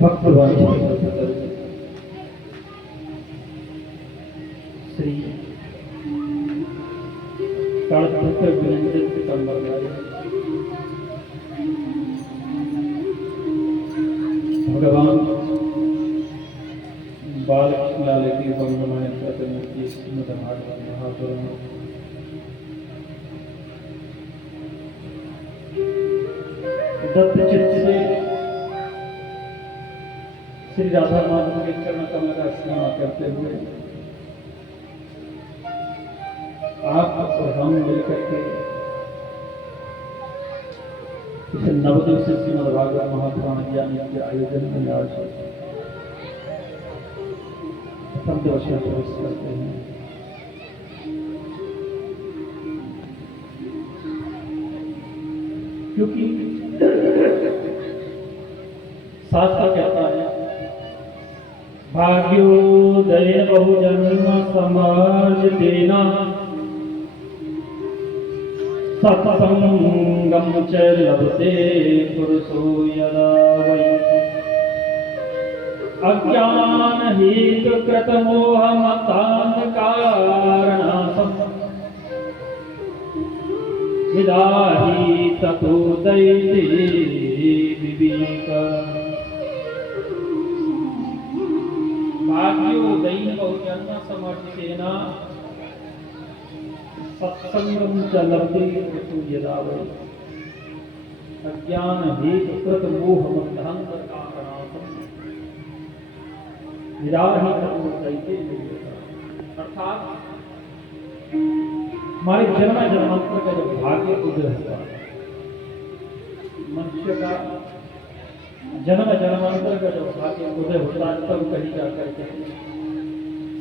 भक्तवान श्री कालभैरव विरंजन पीताम्बर भगवान बालकृष्ण लाल की वंदनाएं प्रतिमूर्ति श्रीमद् भागवत महापुराण दत्त चित्त से श्री राधा माधव के चरण कमल का स्मरण करते हुए आप और हम मिलकर के इस नवदिवसीय श्रीमद् भागवत महापुराण ज्ञान के आयोजन में आज प्रथम दिवस में प्रवेश करते हैं। क्योंकि शास्त्र कहता है भाग्योदय बहुजन्म समार्जितेन सत्संगम च लभते पुरुषो यदा वै अज्ञान हेतु कृत मोह मतांधकारणासं विदाहि ततो दैते विवेक भाग्योदयेन बहुजन्म समर्थितेन सत्संगम च लभते पुरुषो यदा वै अज्ञान हेतु कृत मोह मतांधकारणासं विदाहि ततो दैते विवेक। अर्थात हमारे जन्म जन्मांतर का जब भाग्य उदय होता है, मनुष्य का जन्म जन्मांतर का जब भाग्य उदय होता है तब कहीं जाकर के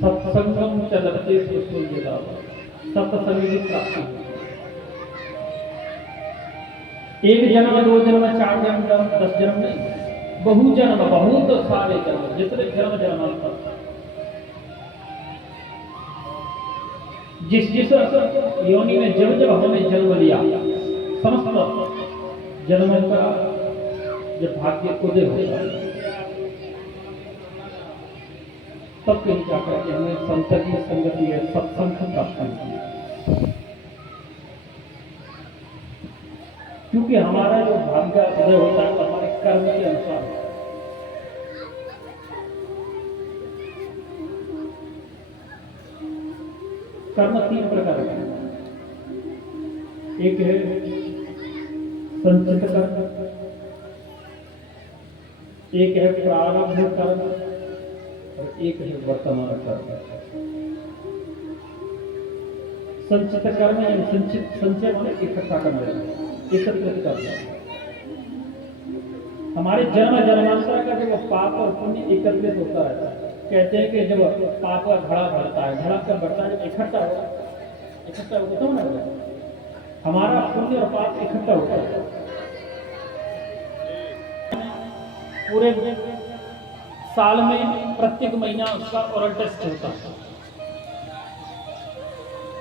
सत्संगम च लभते पुरुषो यदा वै सत्संग की प्राप्ति होती है। एक जन्म, दो जन्म, चार जन्म, 10 जन्म नहीं, बहु जन्म, बहुत सारे जन्म, जितने जन्म जन्मांतर जिस जिस योनि में जब जब हमने जन्म लिया समस्त जन्म का जब भाग्य उदय होता है तब कहीं जाकर के हमें संत की संगति है, सत्संग प्राप्त होती है। क्योंकि हमारा जो भाग्य उदय होता है हमारे कर्म के अनुसार है। कर्म 3 प्रकार के हैं। एक है संचित कर्म, एक है प्रारब्ध कर्म और एक है वर्तमान कर्म। संचित कर्म यानी संचय माने इकट्ठा करना, एकत्रित करना। हमारे जन्म जन्मांतर का जब पाप और पुण्य एकत्रित होता रहता है, कहते हैं कि जब पाप का घड़ा भरता है, घड़ा कब भरता है जब इकट्ठा होता तो ना हमारा पुण्य और पाप इकट्ठा होता है। पूरे साल में प्रत्येक महीना उसका ओरल टेस्ट होता है।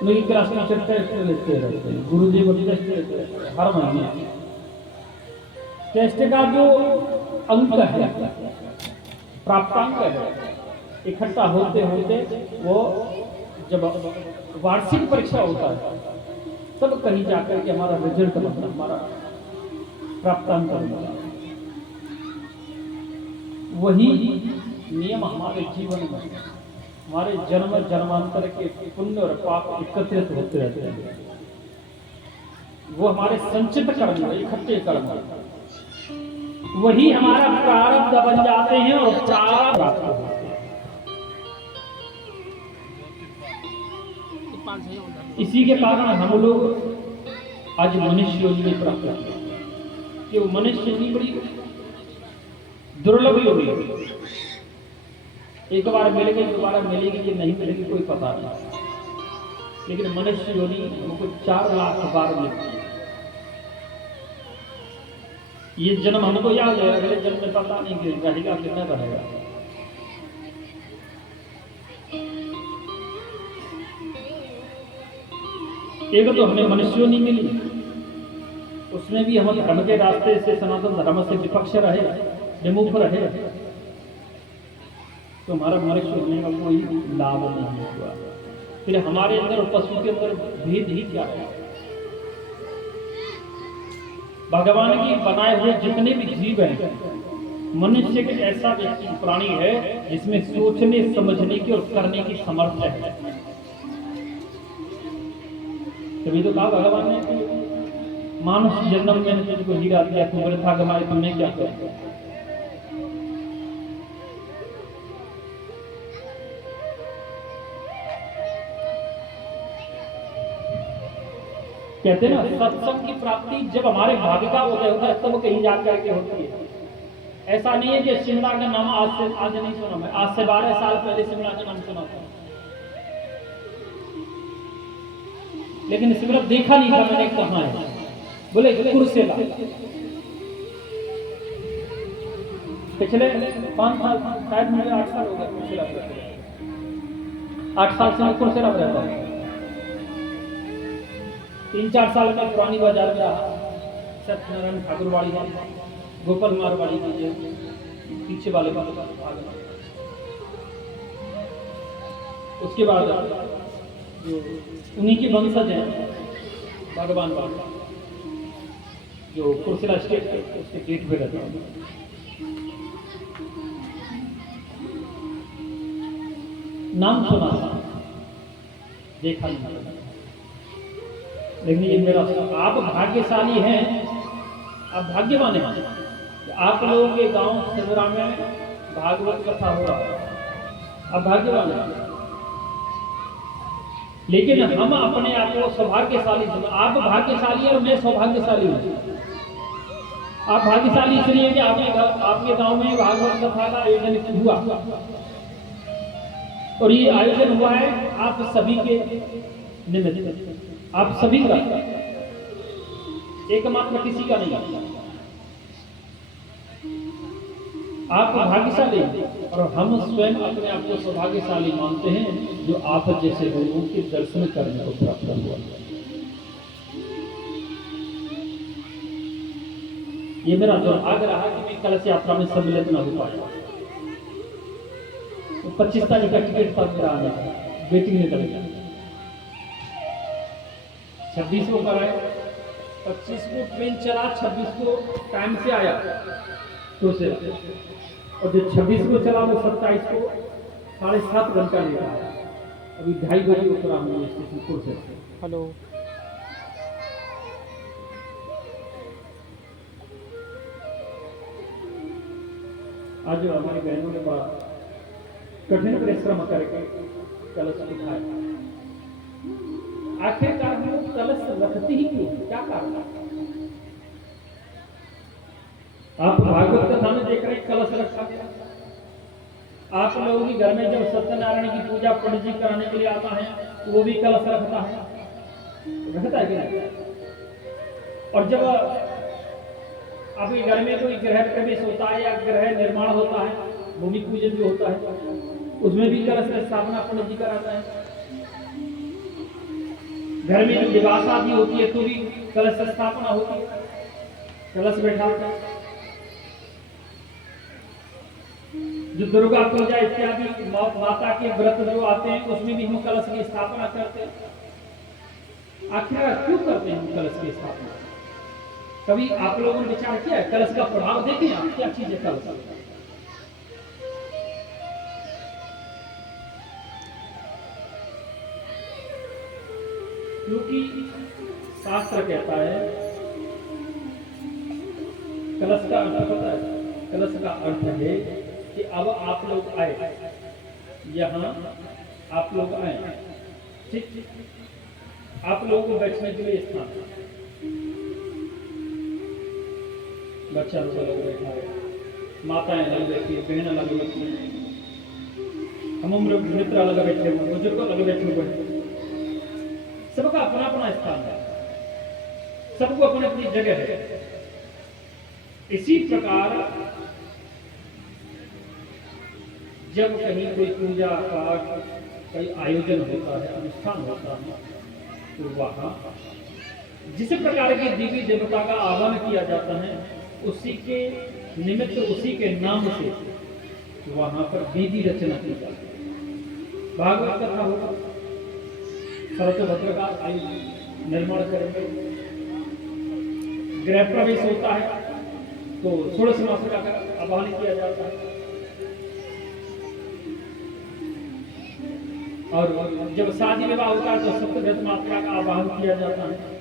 मेरी क्लास में टेस्ट लेते रहते हैं, गुरुजी को टेस्ट लेते हैं हर महीने। टेस्ट का जो अंक है, प्राप्तांक है, इकट्ठा होते होते वो जब वार्षिक परीक्षा होता है तब कहीं जाकर के हमारा रिजल्ट बनता है, हमारा प्राप्तांक बनता है। वही नियम हमारे जीवन में, हमारे जन्म जन्मांतर के पुण्य और पाप एकत्रित होते रहते हैं। वो हमारे संचित कर्म है, इकट्ठे कर्म है, वही हमारा प्रारब्ध बन जाते हैं और प्रारब्ध प्राप्त होते हैं। इसी के कारण हम लोग आज मनुष्य योनि प्राप्त करते हैं कि वो मनुष्य योनि बड़ी दुर्लभ योनि है। एक बार मिल गई, दोबारा मिलेगी कि नहीं मिलेगी कोई पता नहीं, लेकिन मनुष्य योनि हमको 4 लाख बार मिलती है। ये जन्म हमको याद है, अगले जन्म में पता नहीं कि रहेगा कि न रहेगा। एक तो हमें मनुष्य नहीं मिली, उसमें भी हम धर्म के रास्ते से, सनातन धर्म से विपक्ष रहे, विमुख रहे, तो हमारा मनुष्य होने का कोई लाभ नहीं हुआ। फिर हमारे अंदर और पशु के अंदर भेद ही क्या है? भगवान की बनाए हुए जितने भी जीव हैं, मनुष्य एक ऐसा प्राणी है जिसमें सोचने समझने की और करने की समर्थ है। तभी तो कहा भगवान ने कि मानुष जन्म में तुझको हीरा दिया, तुम वृथा गमाए, तुमने क्या किया? कहते हैं ना, सत्संग की प्राप्ति जब हमारे भाग्य का उदय होता है तब वो कहीं जाकर के होती है। ऐसा नहीं है कि शिमला का नाम आज नहीं सुना मैं, आज से 12 साल पहले शिमला का नाम सुना था, लेकिन शिमला देखा नहीं था मैंने। कहाँ है? बोले कुर्सेला। पिछले 5 साल, शायद मुझे 8 साल हो गए कुर्सेला, 8 साल से मैं कुर्सेला में रहता हूँ। 3-4 साल का पुरानी बाजार में रहा, सत्यनारायण ठाकुरवाड़ी है, गोपाल मारवाड़ी की पीछे वाले का उसके बाद जो उन्हीं के वंशज हैं भगवान बाबा जो कुर्सेला स्टेट है, उसके गेट पे रहता है। नाम सुना था, देखा नहीं, लेकिन ये मेरा, आप भाग्यशाली हैं, आप भाग्यवान हैं, आप लोगों के गांव सिमरा में भागवत कथा हो रहा है, आप भाग्यवान हैं। लेकिन हम अपने आप को सौभाग्यशाली, आप भाग्यशाली हैं और मैं सौभाग्यशाली हूँ। आप भाग्यशाली इसलिए कि आपके गांव में भागवत कथा का आयोजन हुआ, और ये आयोजन हुआ है आप सभी के निमित्त, आप सभी का, एकमात्र किसी का नहीं। आप भाग्यशाली, और हम स्वयं अपने आप को सौभाग्यशाली मानते हैं जो आप जैसे लोगों के दर्शन करने को प्राप्त हुआ। ये मेरा दुर्भाग्य रहा कि मैं कलश यात्रा में सम्मिलित न हो पाया। तो 25 तारीख का टिकट था मेरा आने का, वेटिंग में चले गया। 26 को कराए, 25 को ट्रेन चला, 26 को टाइम से आया तो से, और जो 26 को चला वो 27 को 7.5 घंटा ले रहा है। अभी 2:30 बजे उतरा हूँ स्टेशन कुर्से। हेलो, आज जो हमारी बहनों ने बड़ा कठिन परिश्रम करके कलश उठाया। आखिरकार हम कलश रखती ही क्यों? क्या कारण? आप भागवत कथा में देख रहे हैं कलश रखा गया। आप लोगों के घर में जब सत्यनारायण की पूजा पंडित जी कराने के लिए आता है तो वो भी कलश रखता है, रखता है कि नहीं? और जब आपके घर में कोई गृह प्रवेश होता है या गृह निर्माण होता है, भूमि पूजन भी होता है, उसमें भी कलश की स्थापना पंडित जी कराता है। घर में जो विवाह शादी होती है तो भी कलश स्थापना होती है, कलश बैठाते हैं। जो दुर्गा पूजा इत्यादि माता के व्रत जो आते हैं उसमें भी हम कलश की स्थापना करते हैं। आखिर क्यों करते हैं हम कलश की स्थापना? कभी आप लोगों ने विचार किया है? कलश का प्रभाव देखें आप, क्या चीज है कलश? क्योंकि शास्त्र कहता है, कलश का अर्थ पता है? कलश का अर्थ है कि अब आप लोग आए, यहाँ आप लोग आए, ठीक, आप लोगों को बैठने के लिए स्थान, बच्चा लोग अलग बैठा है, माताएं अलग बैठी है, बहन अलग बैठी है, हम उम्र मित्र अलग बैठे हुए, बुजुर्ग अलग बैठे हुए हैं। सबका अपना अपना स्थान है, सबको अपनी अपनी जगह है। इसी प्रकार जब कहीं कोई पूजा पाठ, कोई आयोजन होता है, अनुष्ठान होता है, तो वहां जिस प्रकार के देवी देवता का आह्वान किया जाता है, उसी के निमित्त, उसी के नाम से वहां पर वेदी रचना की जाती है। भागवत कथा होगा, सरस्वती का आयु निर्माण करेंगे, गृह प्रवेश होता है तो 16 मासिका का आह्वान किया जाता है, और जब शादी विवाह होता है तो सप्तघ्न मात्रा का आह्वान किया जाता है।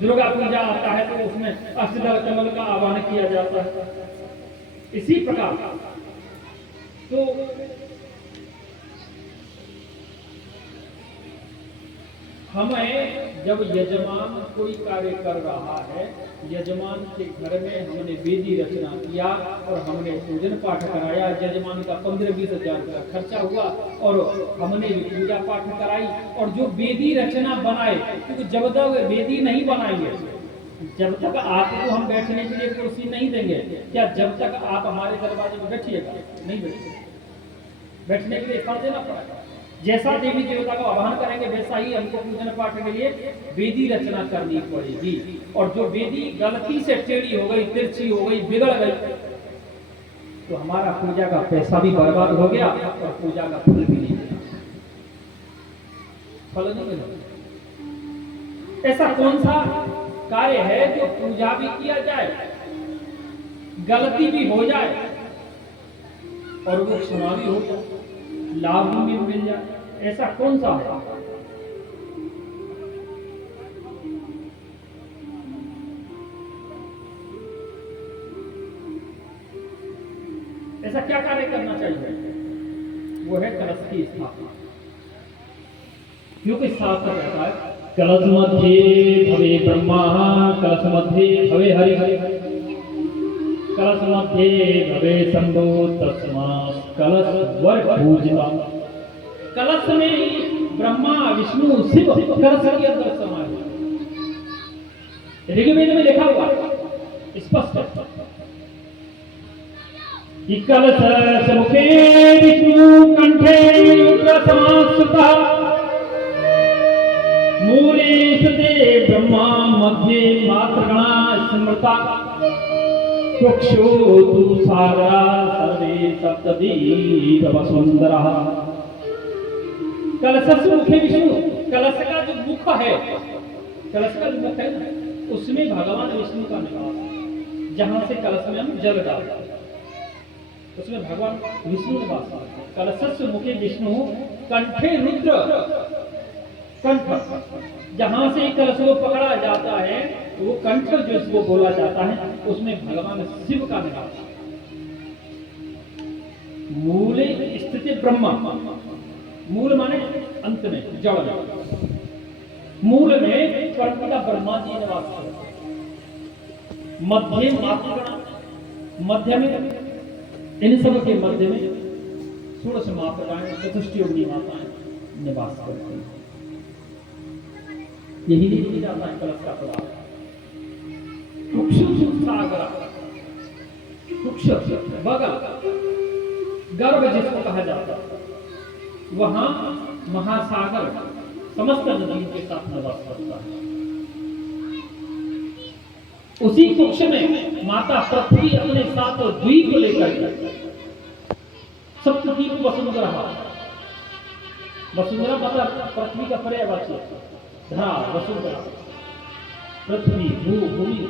दुर्गा पूजा आता है तो उसमें अष्टदल कमल का आह्वान किया जाता है। इसी प्रकार तो हमें जब यजमान कोई कार्य कर रहा है, यजमान के घर में हमने वेदी रचना किया और हमने पूजन पाठ कराया, यजमान का 15-20 हजार का खर्चा हुआ और हमने पूजा पाठ कराई, और जो वेदी रचना बनाए, क्योंकि जब तक वेदी नहीं बनाएंगे, जब तक आपको हम बैठने के लिए कुर्सी नहीं देंगे, क्या जब तक आप हमारे दरवाजे में बैठिएगा? नहीं बैठिएगा। बैठने के लिए फल देना पड़ेगा। जैसा देवी देवता को आह्वान करेंगे वैसा ही हमको पूजन पाठ के लिए वेदी रचना करनी पड़ेगी। और जो वेदी गलती से टेढ़ी हो गई, तिरछी हो गई, बिगड़ गई, तो हमारा पूजा का पैसा भी बर्बाद हो गया और पूजा का फल भी नहीं मिला। फल नहीं मिला। ऐसा कौन सा कार्य है जो पूजा भी किया जाए, गलती भी हो जाए और वो क्षमा भी हो जाए, लाभ भी मिल जाए? ऐसा कौन सा है? ऐसा क्या कार्य करना चाहिए? वो है कलश की स्थापना। क्योंकि शास्त्र कहता है कलश मध्ये भवे ब्रह्मा, कलश मध्ये भवे हरि, कलश मध्ये भवे शंभो, तस्मात् कलश वर पूजिता। कलश में ब्रह्मा विष्णु शिव कलश के अंदर समाये। ऋग्वेद में लिखा हुआ स्पष्ट कि कलश मुखे विष्णु कंठे समास्थिता, मूले स्थिते ब्रह्मा मध्ये मातृगणा स्मृता, कुक्षो तु सागरा सर्वे सप्तदीप वसुंधरा। कलश मुखे विष्णु, कलश का जो मुख है, कलश का जो मुख है ना, उसमें भगवान विष्णु का निवास है। जहां से कलश में हम जल डालते हैं उसमें भगवान विष्णु निवास है। कलश मुखे विष्णु कंठे रुद्र, कंठ जहां से कलश को पकड़ा जाता है वो कंठ जो इसको बोला जाता है उसमें भगवान शिव का निवास है। मूले स्थित ब्रह्मा, मूल माने अंत में, जड़ में, मूल में कर्ता ब्रह्मा जी निवास करते हैं। मध्य मातृगण, मध्य में इन सब के मध्य में 16 माताएं, चतुष्टयोगी माताएं निवास करती हैं। यही नहीं जाता है कलश का प्रभाव। सागर, बगल, गर्भ जिसको कहा जाता है, वहां महासागर समस्त नदियों के साथ निवास करता है। उसी कुक्ष में माता पृथ्वी अपने साथ द्वीप लेकर सप्तद्वीप वसुंधरा, वसुंधरा मतलब पृथ्वी का पर्यायवाची, धरा वसुंधरा, पृथ्वी भू भूमि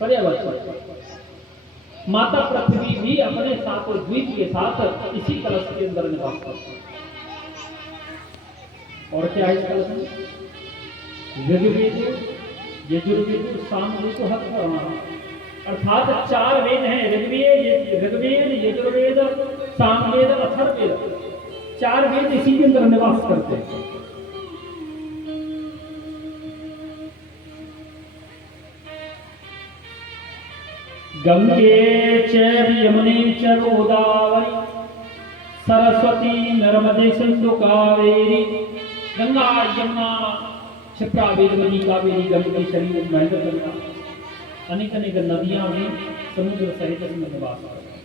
पर्यायवाची। माता पृथ्वी भी अपने साथ द्वीप के साथ इसी कलश के अंदर निवास करती है। और क्या है इस कलश में? ऋग्वेद, यजुर्वेद, सामवेद, अथर्वण, अर्थात 4 वेद हैं। ऋग्वेद, यजुर्वेद, सामवेद, अथर्ववेद, 4 वेद इसी के अंदर निवास करते हैं। गंगे चैव यमुने चैव गोदावरी सरस्वती नर्मदे सिंधु कावेरी। गंगा, यमुना, क्षिप्रा, वेदवती, कावेरी, गंगे, शरीर, महेंद्र गंगा, अनेक अनेक नदियां भी समुद्र सहित इसमें निवास करती हैं।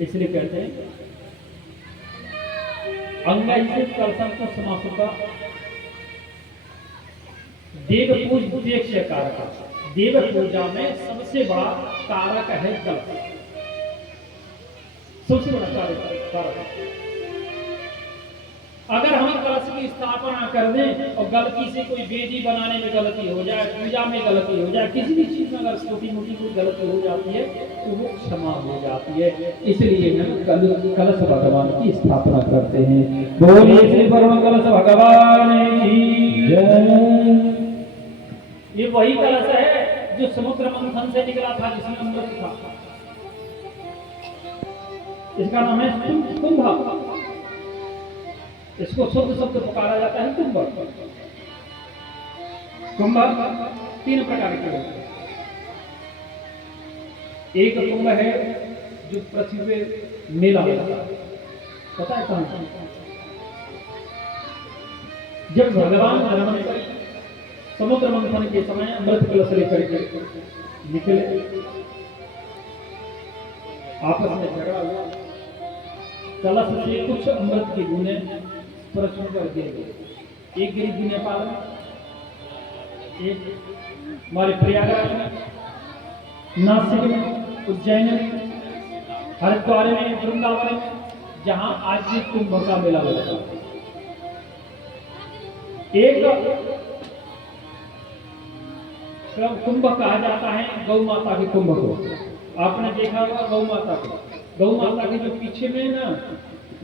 इसलिए कहते हैं अंग से कलशम को समासुता देव पूज्य कारक। देव पूजा में सबसे बड़ा कारक है कलश, सबसे बड़ा कारक। अगर हम कलश की स्थापना कर दें और गलती से कोई वेदी बनाने में गलती हो जाए, पूजा में गलती हो जाए, किसी भी चीज में अगर छोटी मोटी कोई गलती हो जाती है तो वो क्षमा हो जाती है। इसलिए हम कलश भगवान की स्थापना करते हैं। बोलिए श्री परम कलश भगवान की जय। ये वही कलश है जो समुद्र मंथन से निकला था, जिसमें अमृत था। इसका नाम है कुंभ। इसको शुद्ध शब्द पुकारा जाता है कुंभ। कुंभ 3 प्रकार के होते हैं। एक कुंभ है जो पृथ्वी पे मेला लगता है, पता है कहां? जब भगवान धर्मंतरी समुद्र मंथन के समय अमृत कलश लेकर के निकले, आपस में झगड़ा हुआ, कलश से कुछ अमृत की बूंदें पृथ्वी पर गिर गई। एक गिरी थी नेपाल में, एक हमारे प्रयागराज में, नासिक में, उज्जैन में, हरिद्वार में, वृंदावन में, जहां आज भी कुंभ का मेला लगता है। एक कुंभ कहा जाता है गौ माता के कुंभ को। आपने देखा होगा गौ माता को, गौ माता के जो पीछे में ना,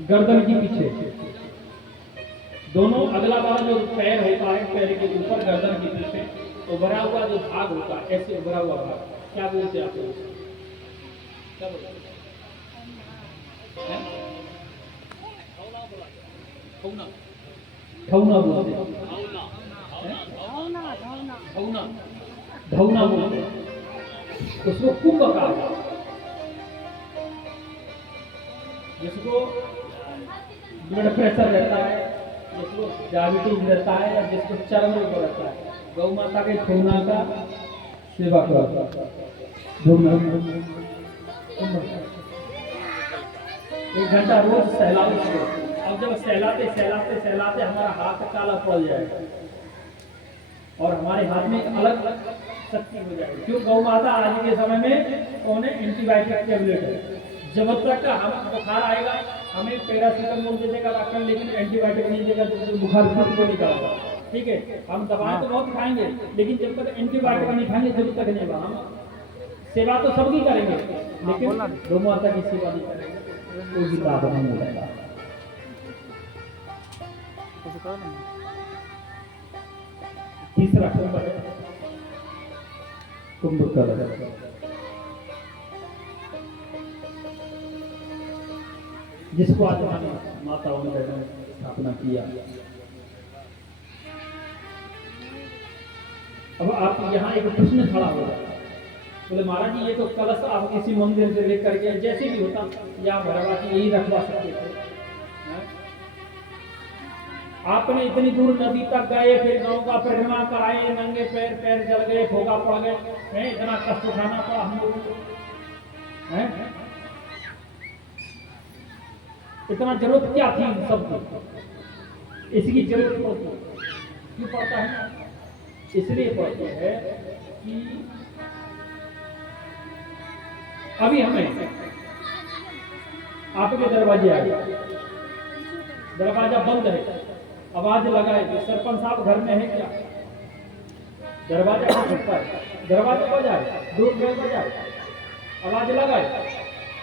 गर्दन के पीछे दोनों अगला वाला जो पैर होता है, पैर के ऊपर गर्दन के पीछे उभरा हुआ जो भाग होता है, ऐसे उभरा हुआ भाग, क्या बोलते हैं आप लोग? क्या बोलते हैं? धौना बोलते हैं। धौना बोलते हैं। उसको कुंभ कहा जाता है। जिसको ब्लड प्रेशर रहता है, जिसको डायबिटीज रहता है, या जिसको चर्म रोग रहता है, गौ माता के धौना का सेवा करता है। 1 घंटा रोज सहलाओ। अब जब सहलाते हमारा हाथ काला पड़ जाएगा और हमारे हाथ में एक अलग शक्ति हो जाएगी। क्यों? गौ माता आज के समय में कौन है? एंटीबायोटिक टेबलेट है। जब तक हम बुखार आएगा हमें पैरासीटामोल दे देगा डॉक्टर, लेकिन एंटीबायोटिक नहीं देगा, जब बुखार खुद को निकालेगा। ठीक है, हम दवाएं तो बहुत खाएंगे, लेकिन जब तक एंटीबायोटिक नहीं खाएंगे जब तक नहीं होगा। हम सेवा तो सबकी करेंगे, लेकिन गौ माता की सेवा नहीं करेंगे तो भी लाभ नहीं मिलेगा। तीसरा कुंभ है कुंभ कलश। जिसको आज हमारी माताओं ने स्थापना किया। अब आप यहाँ एक प्रश्न खड़ा हो जाए, बोले महाराज जी ये तो कलश आप किसी मंदिर से लेकर के जैसे भी होता या भरवा की यही रखवा सकते थे। आपने इतनी दूर नदी तक गए, फिर गांव का परिक्रमा कराए, नंगे पैर जल गए, भोगा पड़ गए, हैं इतना कष्ट उठाना पड़ा हम लोगों को, हैं इतना जरूरत क्या थी इन सबको? इसकी जरूरत पड़ती क्यों पड़ता है? इसलिए पड़ती है कि अभी हमें आपके दरवाजे आए, दरवाजा बंद है, आवाज लगाए कि सरपंच साहब घर में है क्या? दरवाजा बंद है, दरवाजा बजाए, दूर बजाए, आवाज लगाए,